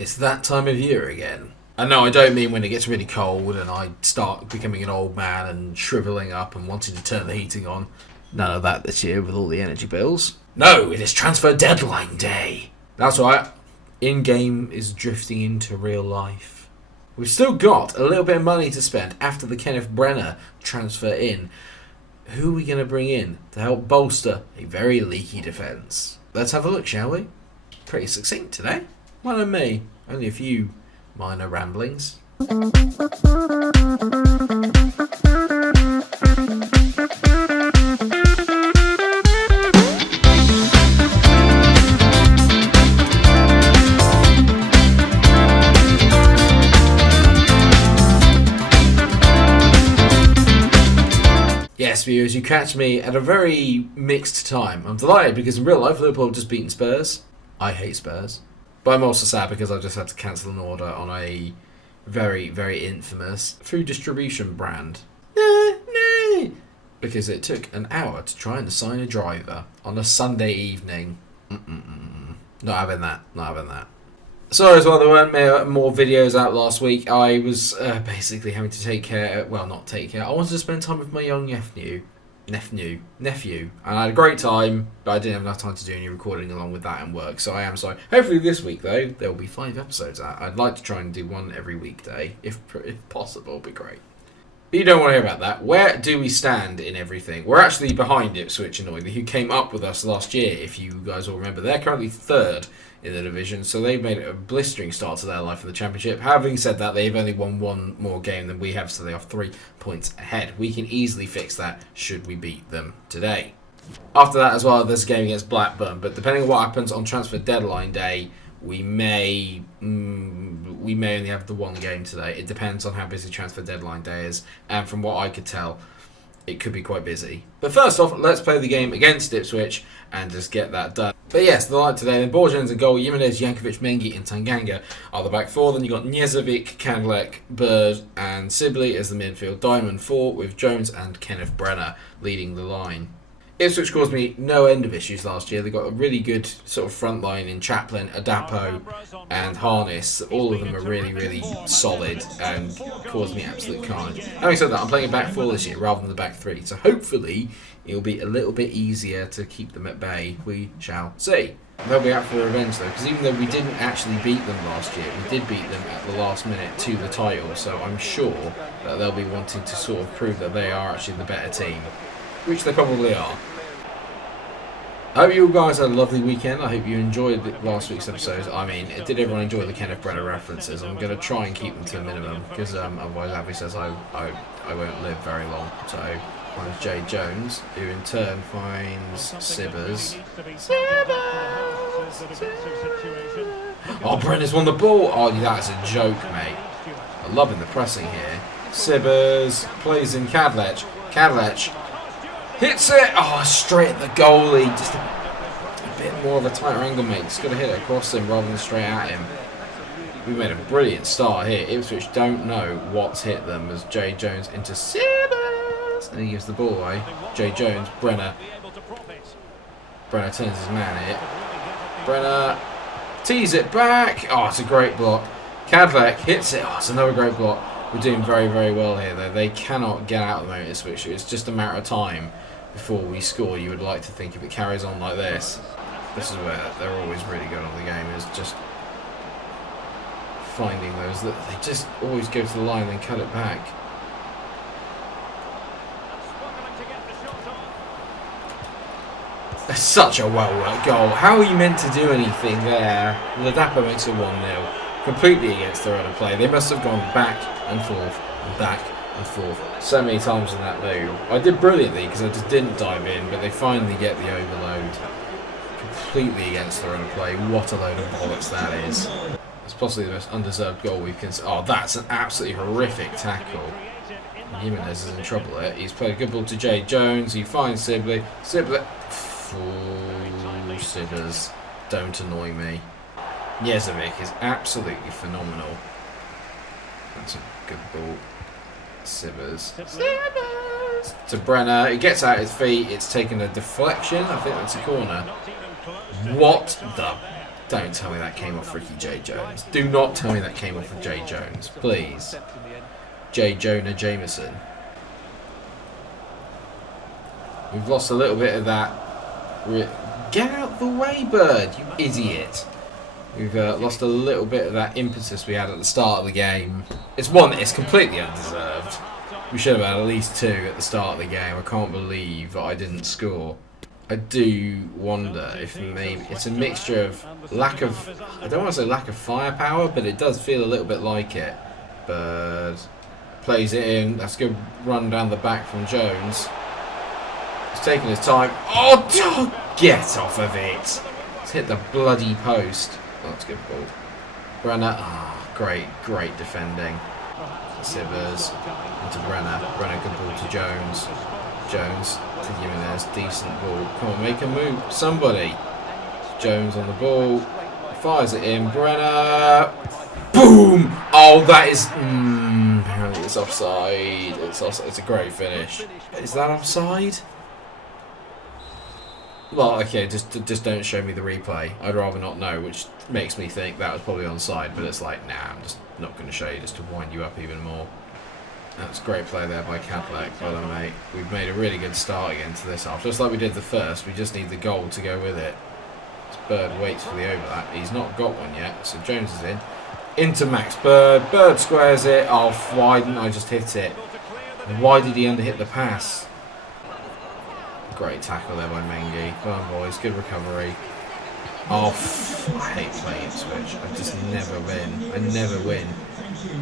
It's that time of year again. And no, I don't mean when it gets really cold and I start becoming an old man and shrivelling up and wanting to turn the heating on. None of that this year with all the energy bills. No, it is transfer deadline day. That's right. In-game is drifting into real life. We've still got a little bit of money to spend after the Kenneth Brenner transfer in. Who are we going to bring in to help bolster a very leaky defence? Let's have a look, shall we? Pretty succinct today. One and me. Only a few minor ramblings. Yes, viewers, you catch me at a very mixed time. I'm delighted because in real life Liverpool have just beaten Spurs. I hate Spurs. But I'm also sad because I just had to cancel an order on a very, very infamous food distribution brand. Because it took an hour to try and assign a driver on a Sunday evening. Not having that. Not having that. Sorry as well, there weren't more videos out last week. I was basically having to take care... Well, not take care. I wanted to spend time with my young nephew. And I had a great time, but I didn't have enough time to do any recording along with that and work, so I am sorry. Hopefully this week, though, there will be 5 episodes out. I'd like to try and do one every weekday, if possible, would be great. But you don't want to hear about that. Where do we stand in everything? We're actually behind Ipswich, annoyingly, who came up with us last year, if you guys all remember. They're currently 3rd in the division, so they've made a blistering start to their life in the Championship. Having said that, they've only won one more game than we have, so they are 3 points ahead. We can easily fix that should we beat them today. After that as well, there's a game against Blackburn, but depending on what happens on transfer deadline day, we may only have the one game today. It depends on how busy transfer deadline day is, and from what I could tell, it could be quite busy. But first off, let's play the game against Ipswich and just get that done. But yes, the lineup today, then Borgens in goal, Jimenez, Jankovic, Mengi and Tanganga are the back 4. Then you've got Njezovic, Kadlec, Bird and Sibley as the midfield. Diamond 4 with Jones and Kenneth Brenner leading the line. Ipswich caused me no end of issues last year. They got a really good sort of front line in Chaplin, Adapo and Harness. All of them are really, really solid and caused me absolute carnage. Having said that, I'm playing a back 4 this year rather than the back 3. So hopefully it'll be a little bit easier to keep them at bay. We shall see. They'll be out for revenge though, because even though we didn't actually beat them last year, we did beat them at the last minute to the title. So I'm sure that they'll be wanting to sort of prove that they are actually the better team, which they probably are. I hope you guys had a lovely weekend. I hope you enjoyed last week's episodes. I mean, did everyone enjoy the Kenneth Brenner references? I'm going to try and keep them to a minimum, because otherwise Abby says I won't live very long. So, finds Jay Jones, who in turn finds Sibbers. Oh, Brenner's won the ball! Oh, that's a joke, mate. I'm loving the pressing here. Sibbers plays in Kadlec. Kadlec hits it! Oh, straight at the goalie. Just a bit more of a tighter angle, mate. Just got to hit it across him rather than straight at him. We made a brilliant start here. Ipswich don't know what's hit them as Jay Jones into Sibbers. And he gives the ball away. Jay Jones, Brenner. Brenner turns his man here. Brenner tees it back. Oh, it's a great block. Kadlec hits it. Oh, it's another great block. We're doing very, very well here, though. They cannot get out of the moment, Ipswich. It's just a matter of time before we score. You would like to think if it carries on like this. This is where they're always really good on the game, is just finding those that they just always go to the line and then cut it back. That's such a well-worked goal. How are you meant to do anything there? Ladapo makes it 1-0. Completely against their own play. They must have gone back and forth and back and forth so many times in that move. I did brilliantly because I just didn't dive in, but they finally get the overload. Completely against their own play. What a load of bollocks that is. It's possibly the most undeserved goal we can... Oh, that's an absolutely horrific tackle. Jimenez is in trouble there. He's played a good ball to Jay Jones. He finds Sibley. Sibley... Oh, Sibbers. Don't annoy me. Njezovic is absolutely phenomenal. That's a good ball. Sibbers. To Brenner. He gets out his feet. It's taken a deflection. I think that's a corner. What the Don't tell me that came off Ricky J. Jones. Do not tell me that came off of J. Jones, please. J. Jonah Jameson. We've lost a little bit of that. Get out the way, Bird, you idiot. We've lost a little bit of that impetus we had at the start of the game. It's one that is completely undeserved. We should have had at least 2 at the start of the game. I can't believe that I didn't score. I do wonder if maybe it's a mixture of lack of, I don't want to say lack of firepower, but it does feel a little bit like it. Bird plays it in. That's a good run down the back from Jones. He's taking his time. Oh, get off of it. It's hit the bloody post. Oh, that's a good ball. Brenner, great defending. Sivers into Brenner. Brenner, good ball to Jones. Jones to Jimenez, decent ball. Come on, make a move. Somebody. Jones on the ball. Fires it in. Brenner. Boom! Oh, that is... apparently it's offside. It's offside. It's a great finish. Is that offside? Well, okay, just don't show me the replay. I'd rather not know, which makes me think that was probably onside, but it's like, nah, I'm just not going to show you just to wind you up even more. That's great play there by Cadillac, well done, mate. We've made a really good start again to this half. Just like we did the first, we just need the goal to go with it. Bird waits for the overlap. He's not got one yet, so Jones is in. Into Max Bird. Bird squares it. Oh, why didn't I just hit it? Why did he underhit the pass? Great tackle there by Mengi. Well on, boys. Good recovery. Oh, I hate playing Ipswich. I just never win. I never win.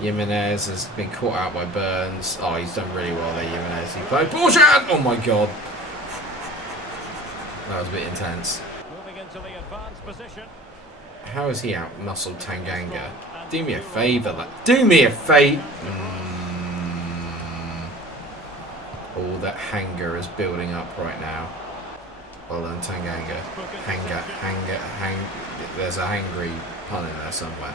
Jimenez has been caught out by Burns. Oh, he's done really well there, Jimenez. He played bullshit! Oh my god. That was a bit intense. How is he out muscled Tanganga? Do me a favour. Do me a favour. All that hanger is building up right now. Well done, Tanganga. There's a hangry pun in there somewhere.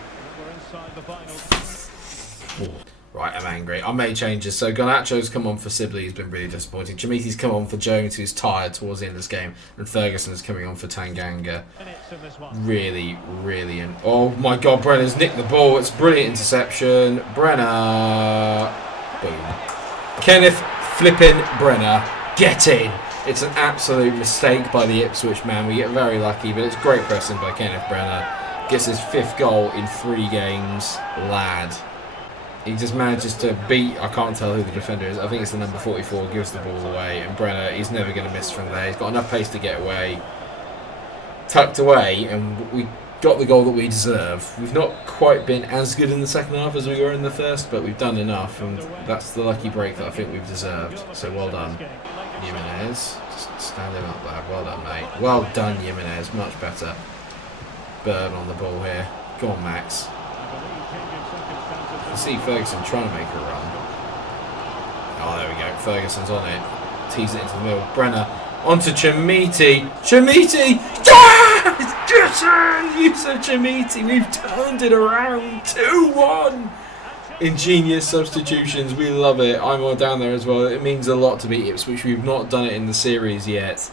Ooh. Right, I'm angry. I made changes. So Garnacho's come on for Sibley, he's been really disappointing. Jamiti's come on for Jones, who's tired towards the end of this game. And Ferguson is coming on for Tanganga. Really. Oh my god, Brenner's nicked the ball. It's a brilliant interception. Brenner. Boom. Kenneth flipping Brenner. Get in. It's an absolute mistake by the Ipswich man. We get very lucky, but it's great pressing by Kenneth Brenner. Gets his 5th goal in 3 games. Lad. He just manages to beat, I can't tell who the defender is, I think it's the number 44, gives the ball away, and Brenner, he's never going to miss from there. He's got enough pace to get away. Tucked away, and we got the goal that we deserve. We've not quite been as good in the second half as we were in the first, but we've done enough, and that's the lucky break that I think we've deserved. So well done, Jimenez. Just stand him up, lad. Well done, mate. Well done, Jimenez. Much better. Bird on the ball here. Go on, Max. I see Ferguson trying to make a run. Oh, there we go. Ferguson's on it. Tees it into the middle. Brenner onto Chamiti. Chamiti! Yes! Get in! Yusuf Chamiti. We've turned it around. 2-1. Ingenious substitutions. We love it. I'm all down there as well. It means a lot to beat Ipswich. We've not done it in the series yet.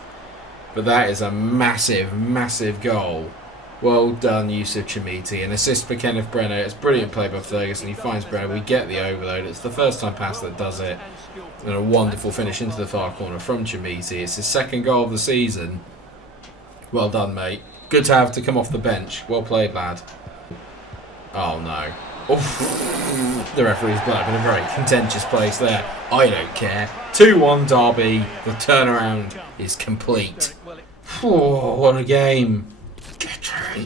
But that is a massive goal. Well done, Yusuf Chamiti. An assist for Kenneth Brenner. It's brilliant play by Ferguson. He finds Brenner. We get the overload. It's the first time pass that does it. And a wonderful finish into the far corner from Chamiti. It's his 2nd goal of the season. Well done, mate. Good to have to come off the bench. Well played, lad. Oh, no. Oof. The referee's put up in a very contentious place there. I don't care. 2-1 Derby. The turnaround is complete. Oh, what a game.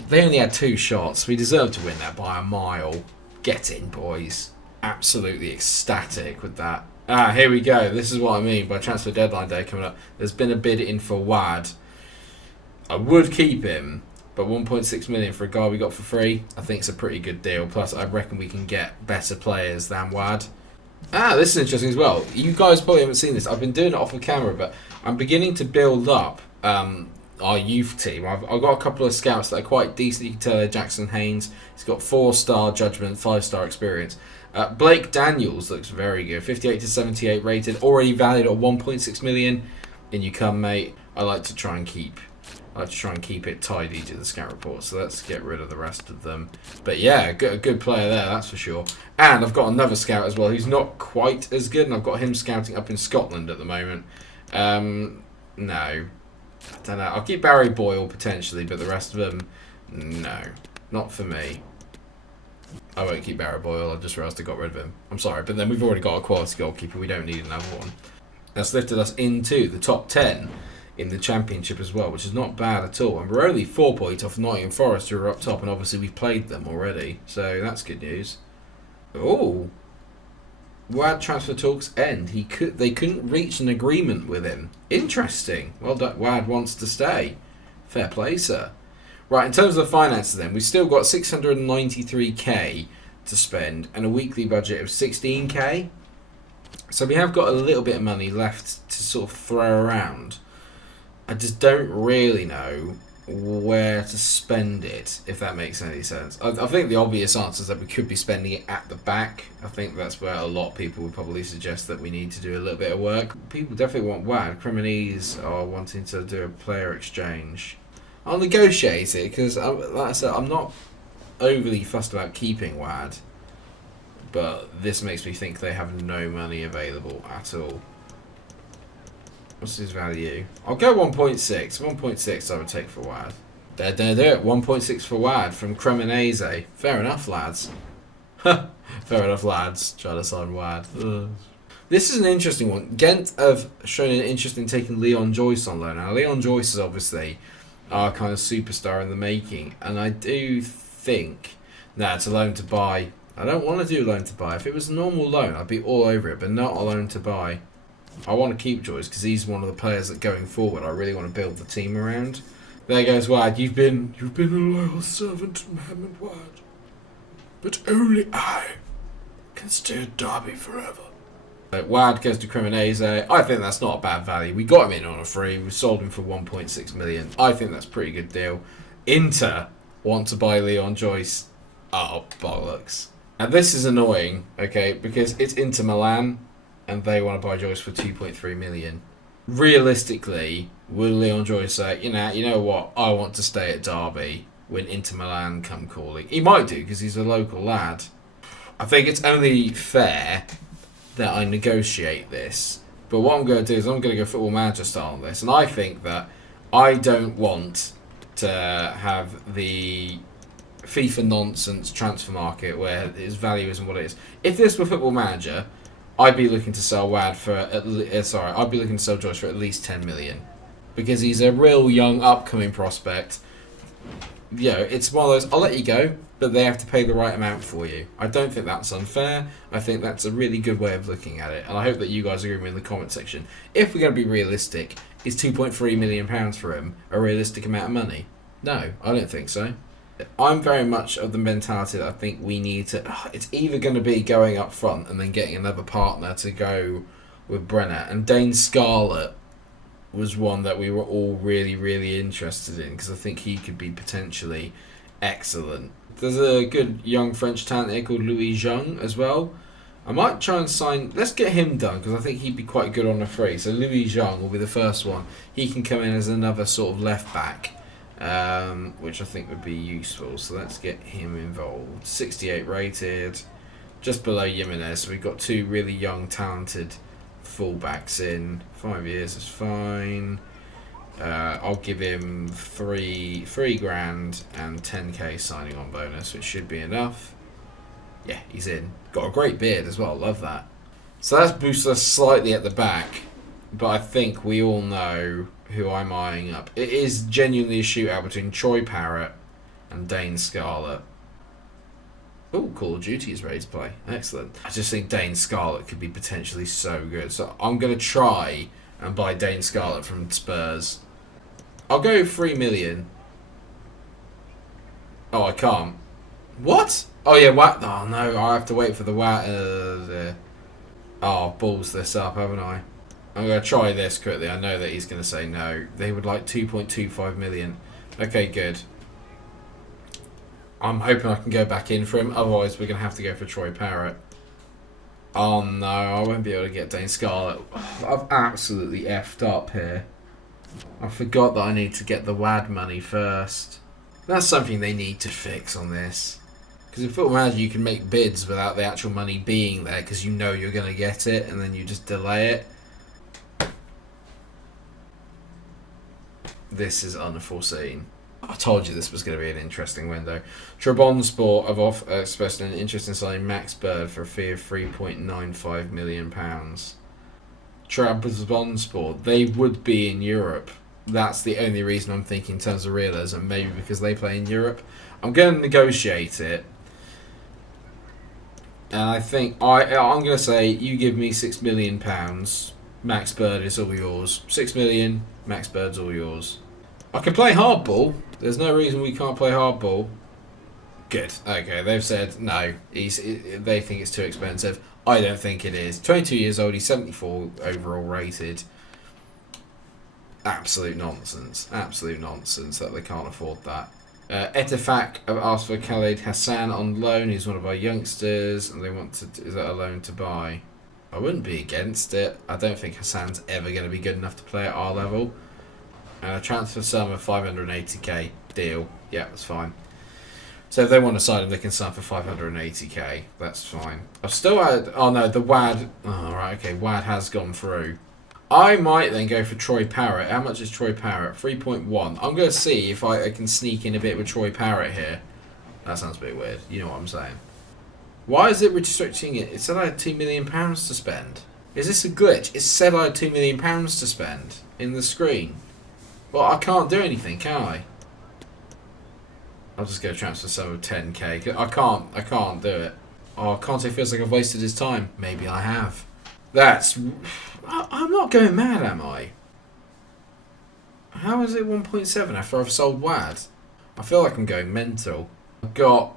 They only had 2 shots. We deserved to win that by a mile. Get in, boys. Absolutely ecstatic with that. Here we go. This is what I mean by transfer deadline day coming up. There's been a bid in for Wad. I would keep him, but 1.6 million for a guy we got for free, I think it's a pretty good deal. Plus, I reckon we can get better players than Wad. This is interesting as well. You guys probably haven't seen this. I've been doing it off the camera, but I'm beginning to build up our youth team. I've got a couple of scouts that are quite decent. You can tell they're Jackson Haynes. He's got 4-star judgment, 5-star experience. Blake Daniels looks very good. 58 to 78 rated, already valued at 1.6 million. In you come, mate. I like to try and keep I like to try and keep it tidy to the scout report, so let's get rid of the rest of them. But yeah, a good player there, that's for sure. And I've got another scout as well who's not quite as good, and I've got him scouting up in Scotland at the moment. No, I don't know. I'll keep Barry Boyle potentially, but the rest of them, no, not for me. I won't keep Barry Boyle, I just realised I got rid of him. I'm sorry, but then we've already got a quality goalkeeper, we don't need another one. That's lifted us into the top 10 in the Championship as well, which is not bad at all. And we're only 4 points off Nottingham Forest, who are up top, and obviously we've played them already, so that's good news. Oh, Wad transfer talks end. They couldn't reach an agreement with him. Interesting. Well done. Wad wants to stay. Fair play, sir. Right, in terms of the finances then, we've still got 693k to spend and a weekly budget of 16k. So we have got a little bit of money left to sort of throw around. I just don't really know where to spend it, if that makes any sense. I think the obvious answer is that we could be spending it at the back. I think that's where a lot of people would probably suggest that we need to do a little bit of work. People definitely want WAD. Cremonese are wanting to do a player exchange. I'll negotiate it because, like I said, I'm not overly fussed about keeping WAD. But this makes me think they have no money available at all. What's his value? I'll go 1.6. 1.6 I would take for WAD. There, do it. 1.6 for WAD from Cremonese. Fair enough, lads. Fair enough, lads. Trying to sign WAD. Ugh. This is an interesting one. Ghent have shown an interest in taking Leon Joyce on loan. Now, Leon Joyce is obviously our kind of superstar in the making. And I do think... Nah, it's a loan to buy. I don't want to do loan to buy. If it was a normal loan, I'd be all over it. But not a loan to buy. I want to keep Joyce because he's one of the players that going forward I really want to build the team around. There goes Wad. You've been a loyal servant to Mohammed Wad, but only I can stay at Derby forever. Wad goes to Cremonese. I think that's not a bad value. We got him in on a free. We sold him for 1.6 million. I think that's a pretty good deal. Inter want to buy Leon Joyce. Oh, bollocks. And this is annoying, okay, because it's Inter Milan. And they want to buy Joyce for 2.3 million. Realistically, will Leon Joyce say, you know what, I want to stay at Derby when Inter Milan come calling? He might do because he's a local lad. I think it's only fair that I negotiate this. But what I'm going to do is I'm going to go Football Manager style on this. And I think that I don't want to have the FIFA nonsense transfer market where his value isn't what it is. If this were Football Manager, I'd be looking to sell Wad for I'd be looking to sell Joyce for at least 10 million, because he's a real young upcoming prospect. It's one of those. I'll let you go, but they have to pay the right amount for you. I don't think that's unfair. I think that's a really good way of looking at it, and I hope that you guys agree with me in the comment section. If we're going to be realistic, is £2.3 million for him a realistic amount of money? No, I don't think so. I'm very much of the mentality that I think we need to... It's either going to be going up front and then getting another partner to go with Brenner. And Dane Scarlett was one that we were all really, really interested in because I think he could be potentially excellent. There's a good young French talent here called Louis Jean as well. I might try and sign... Let's get him done because I think he'd be quite good on a free. So Louis Jean will be the first one. He can come in as another sort of left back. Which I think would be useful, so let's get him involved. 68 rated, just below Jimenez, so we've got two really young talented fullbacks in. 5 years is fine. I'll give him three grand and 10k signing on bonus, which should be enough. Yeah, he's in. Got a great beard as well, love that. So that's boosted us slightly at the back, but I think we all know who I'm eyeing up. It is genuinely a shootout between Troy Parrott and Dane Scarlett. Oh, Call of Duty is ready to play. Excellent. I just think Dane Scarlett could be potentially so good. So I'm going to try and buy Dane Scarlett from Spurs. I'll go 3 million. Oh, I can't. What? Oh, yeah, what? Oh, no, I have to wait for the oh, balls this up, haven't I? I'm going to try this quickly. I know that he's going to say no. They would like 2.25 million. Okay, good. I'm hoping I can go back in for him. Otherwise, we're going to have to go for Troy Parrott. Oh, no. I won't be able to get Dane Scarlett. I've absolutely effed up here. I forgot that I need to get the WAD money first. That's something they need to fix on this. Because in Football Manager you can make bids without the actual money being there because you know you're going to get it and then you just delay it. This is unforeseen. I told you this was going to be an interesting window. Trabzonspor have expressed an interest in signing Max Bird for a fee of £3.95 million. Trabzonspor, they would be in Europe. That's the only reason I'm thinking in terms of realism. Maybe because they play in Europe. I'm going to negotiate it. And I think I'm going to say you give me £6 million. Max Bird is all yours. 6 million. Max Bird's all yours. I can play hardball. There's no reason we can't play hardball. Good. Okay, they've said no. They think it's too expensive. I don't think it is. 22 years old. He's 74 overall rated. Absolute nonsense. Absolute nonsense that they can't afford that. Etafak have asked for Khalid Hassan on loan. He's one of our youngsters, and they want to. Is that a loan to buy? I wouldn't be against it. I don't think Hassan's ever going to be good enough to play at our level. A transfer sum of 580k deal. Yeah, that's fine. So if they want to sign him, they can sign for 580k. That's fine. I've still had. Oh no, the WAD. Oh right, okay. WAD has gone through. I might then go for Troy Parrott. How much is Troy Parrott? 3.1. I'm going to see if I can sneak in a bit with Troy Parrott here. That sounds a bit weird. You know what I'm saying. Why is it restricting it? It said I had £2 million to spend. Is this a glitch? It said I had £2 million to spend in the screen. Well, I can't do anything, can I? I'll just go transfer sum of 10k. I can't do it. Oh, Conte feels like I've wasted his time. Maybe I have. I'm not going mad, am I? How is it 1.7 after I've sold WAD? I feel like I'm going mental. I've got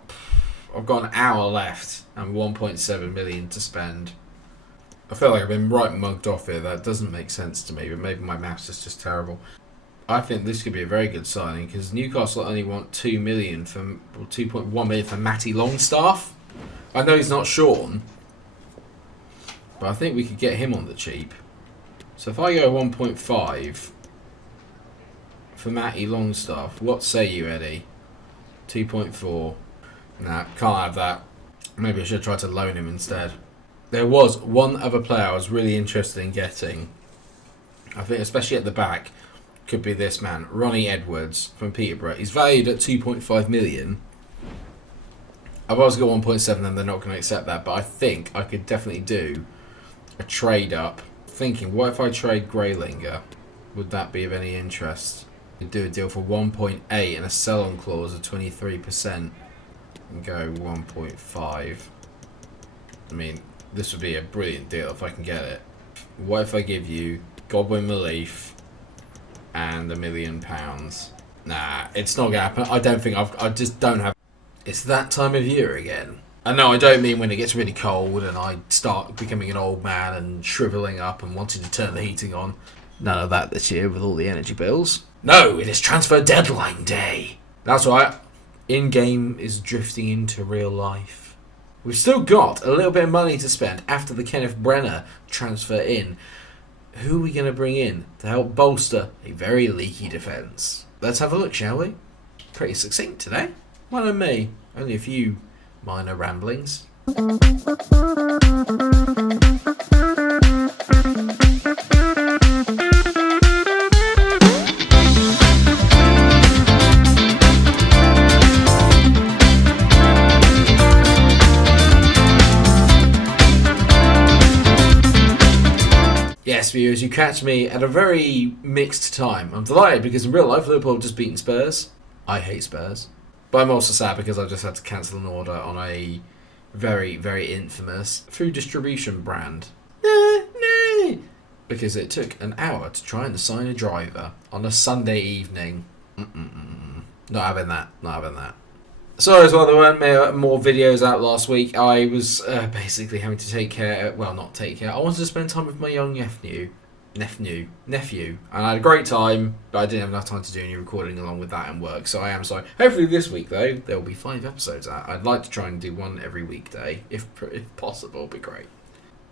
an hour left and 1.7 million to spend. I feel like I've been right mugged off here. That doesn't make sense to me, but maybe my maths is just terrible. I think this could be a very good signing because Newcastle only want 2 million for 2.1 million for Matty Longstaff. I know he's not Sean, but I think we could get him on the cheap. So if I go 1.5 for Matty Longstaff, what say you, Eddie? 2.4. Nah, can't have that. Maybe I should try to loan him instead. There was one other player I was really interested in getting. I think especially at the back. Could be this man, Ronnie Edwards from Peterborough. He's valued at 2.5 million. I've also got 1.7 and they're not going to accept that, but I think I could definitely do a trade up. Thinking, what if I trade Graylinger? Would that be of any interest? Could do a deal for 1.8 and a sell-on clause of 23% and go 1.5. I mean, this would be a brilliant deal if I can get it. What if I give you Godwin Maleef and £1 million? Nah, it's not gonna happen. I don't think I just don't have. It's that time of year again. I know I don't mean when it gets really cold and I start becoming an old man and shriveling up and wanting to turn the heating on. None of that this year with all the energy bills. No, it is transfer deadline day. That's right. In-game is drifting into real life. We've still got a little bit of money to spend after the Kenneth Brenner transfer in. Who are we going to bring in to help bolster a very leaky defence? Let's have a look, shall we? Pretty succinct today. Why not me? Only a few minor ramblings. Yes, viewers, you catch me at a very mixed time. I'm delighted because in real life Liverpool have just beaten Spurs. I hate Spurs. But I'm also sad because I've just had to cancel an order on a very, very infamous food distribution brand. Because it took an hour to try and assign a driver on a Sunday evening. Not having that. Not having that. Sorry as well, there weren't more videos out last week. I was basically having to take care... Well, not take care. I wanted to spend time with my young nephew. And I had a great time, but I didn't have enough time to do any recording along with that and work, so I am sorry. Hopefully this week, though, there will be 5 episodes out. I'd like to try and do one every weekday, if possible, it'd be great.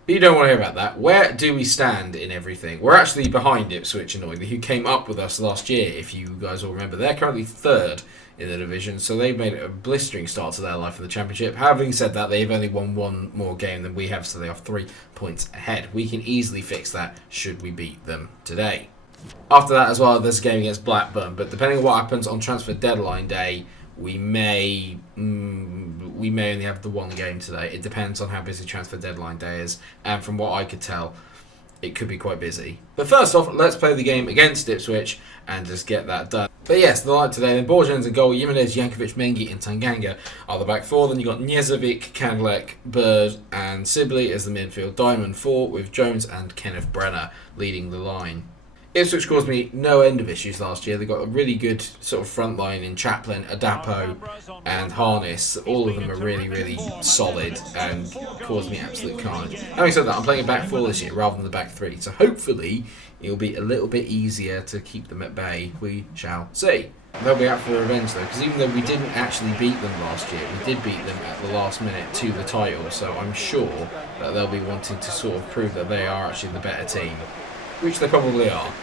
But you don't want to hear about that. Where do we stand in everything? We're actually behind Ipswich, annoyingly, who came up with us last year, if you guys all remember. They're currently third in the division, so they've made a blistering start to their life in the Championship. Having said that, they've only won one more game than we have, so they are 3 points ahead. We can easily fix that should we beat them today. After that as well, there's a game against Blackburn, but depending on what happens on transfer deadline day, we may only have the one game today. It depends on how busy transfer deadline day is, and from what I could tell, it could be quite busy. But first off, let's play the game against Ipswich and just get that done. But yes, the lineup today, then Borjan's in goal, Jimenez, Jankovic, Mengi and Tanganga are the back four. Then you've got Njezovic, Kandlek, Bird and Sibley as the midfield diamond four, with Jones and Kenneth Brenner leading the line. Ipswich caused me no end of issues last year. They've got a really good sort of front line in Chaplin, Adapo and Harness. All of them are really, really solid and caused me absolute carnage. Having said that, I'm playing a back four this year rather than the back three. So hopefully it'll be a little bit easier to keep them at bay. We shall see. They'll be out for revenge though, because even though we didn't actually beat them last year, we did beat them at the last minute to the title. So I'm sure that they'll be wanting to sort of prove that they are actually the better team, which they probably are.